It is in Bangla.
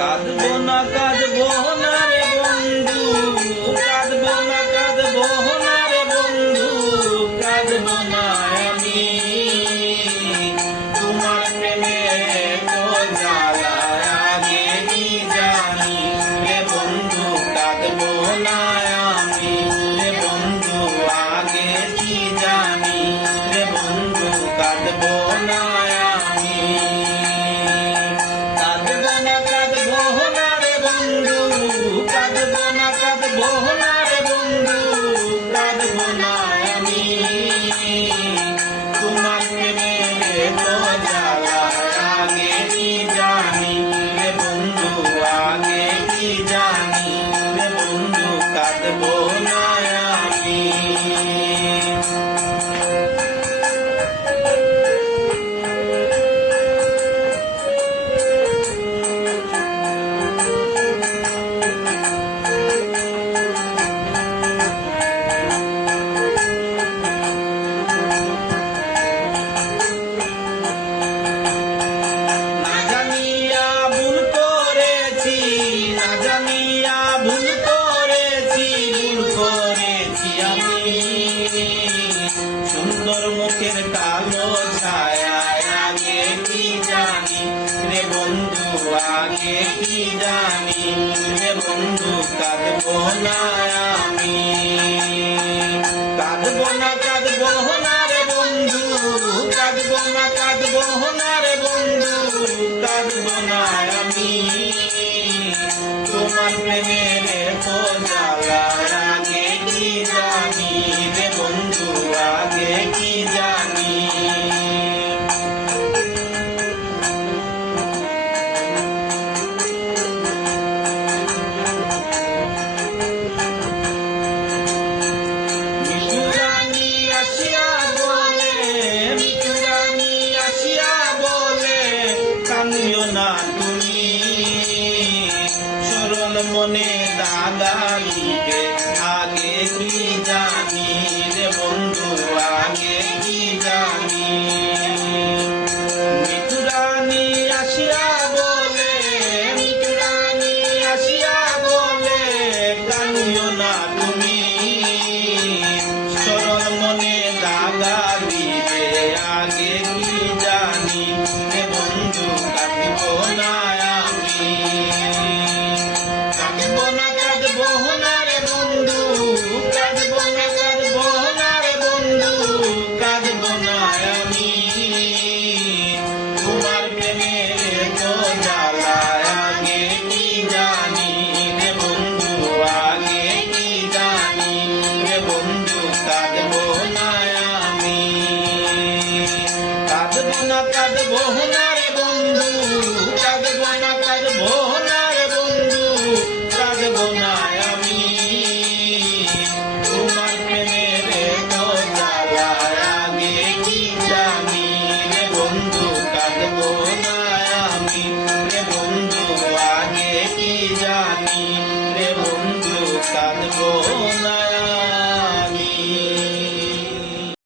কাঁদবো না রে বন্ধু, কাঁদবো না রে বন্ধু, কাঁদবো না আমি তোমার প্রেমে তো জ্বালা আগে কি জানি রে বন্ধু, কাঁদবো না আমি রে বন্ধু আগে কি জানি রে বন্ধু, কাঁদবো না আমি। কাঁদবো না রে বন্ধু, কাঁদবো না আমি তোমার প্রেমে তো জ্বালা আগে কি জানি রে বন্ধু, আগে কি জানি রে বন্ধু, কাঁদবো না আমি। সুন্দর মুখের কালো ছায়া আগে কি জানি রে বন্ধু, আগে কি জানি রে বন্ধু, কাঁদবো না আমি। কাঁদবো না রে বন্ধু, কাঁদবো না রে বন্ধু, কাঁদবো না আমি তোমার প্রেমের তো জ্বালা আগে কি জানি রে বন্ধু, আগে কি জানি। মিঠুরানী আসিয়া বলে কাঁদিও না তুমি, সরল মনে দাগা দিবে আগে কি জানি রে বন্ধু, আগে কি জানি। মিঠুরানী আসিয়া বলে কাঁদিও না তুমি, সরল মনে দাগা দিবে আগে কি জানি রে বন্ধু, কাঁদিবো না আমি। কাঁদবো না রে বন্ধু, কাঁদবো না রে বন্ধু, কাঁদবো না আমি তোমার প্রেমে তো জ্বালা আগে কি জানি রে বন্ধু, আগে কি জানি রে বন্ধু, কাঁদবো না আমি। কাঁদবো না রে বন্ধু, কাঁদবো না রে বন্ধু, কাঁদবো না আমি তোমার প্রেমে তো জ্বালা আগে কি জানি রে বন্ধু, কাঁদবো না আমি।